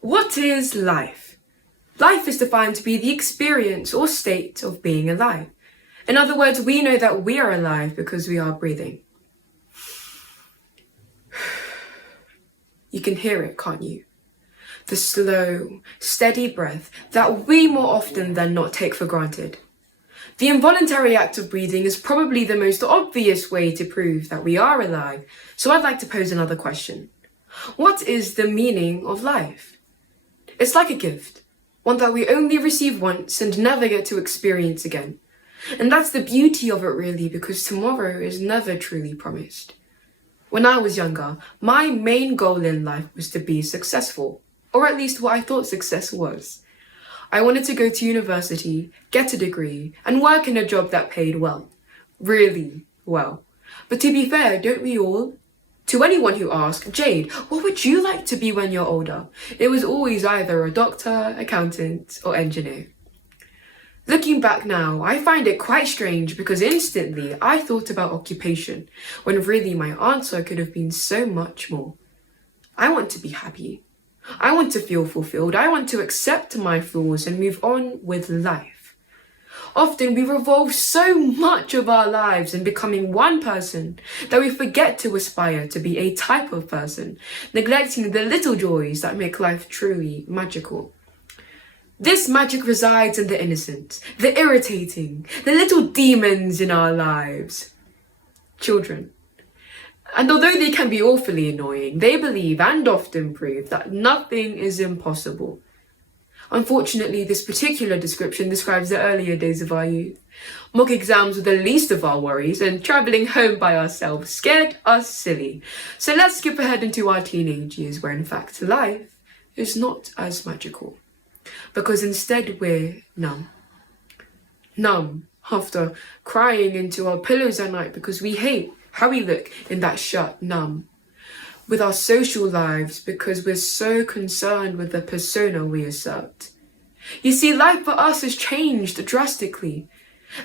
What is life? Life is defined to be the experience or state of being alive. In other words, we know that we are alive because we are breathing. You can hear it, can't you? The slow, steady breath that we more often than not take for granted. The involuntary act of breathing is probably the most obvious way to prove that we are alive, so I'd like to pose another question. What is the meaning of life? It's like a gift, one that we only receive once and never get to experience again. And that's the beauty of it really, because tomorrow is never truly promised. When I was younger, my main goal in life was to be successful, or at least what I thought success was. I wanted to go to university, get a degree, and work in a job that paid well. Really well. But to be fair, don't we all? To anyone who asked, Jade, what would you like to be when you're older? It was always either a doctor, accountant, or engineer. Looking back now, I find it quite strange because instantly I thought about occupation, when really my answer could have been so much more. I want to be happy. I want to feel fulfilled. I want to accept my flaws and move on with life. Often we revolve so much of our lives in becoming one person that we forget to aspire to be a type of person, neglecting the little joys that make life truly magical. This magic resides in the innocent, the irritating, the little demons in our lives. Children. And although they can be awfully annoying, they believe and often prove that nothing is impossible. Unfortunately, this particular description describes the earlier days of our youth. Mock exams were the least of our worries, and travelling home by ourselves scared us silly. So let's skip ahead into our teenage years, where in fact life is not as magical. Because instead we're numb. Numb after crying into our pillows at night because we hate how we look in that shirt, numb. With our social lives because we're so concerned with the persona we assert. You see, life for us has changed drastically.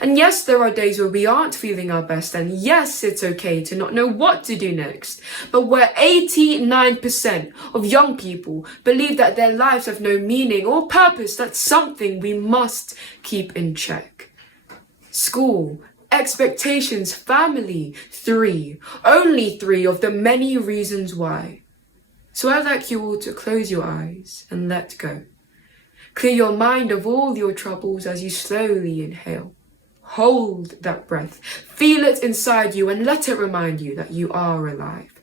And yes, there are days where we aren't feeling our best, and yes, it's okay to not know what to do next. But where 89% of young people believe that their lives have no meaning or purpose, that's something we must keep in check. School, expectations, family, only three of the many reasons why. So I'd like you all to close your eyes and let go. Clear your mind of all your troubles as you slowly inhale. Hold that breath, feel it inside you and let it remind you that you are alive.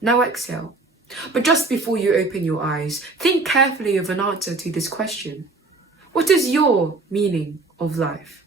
Now exhale. But just before you open your eyes, think carefully of an answer to this question. What is your meaning of life?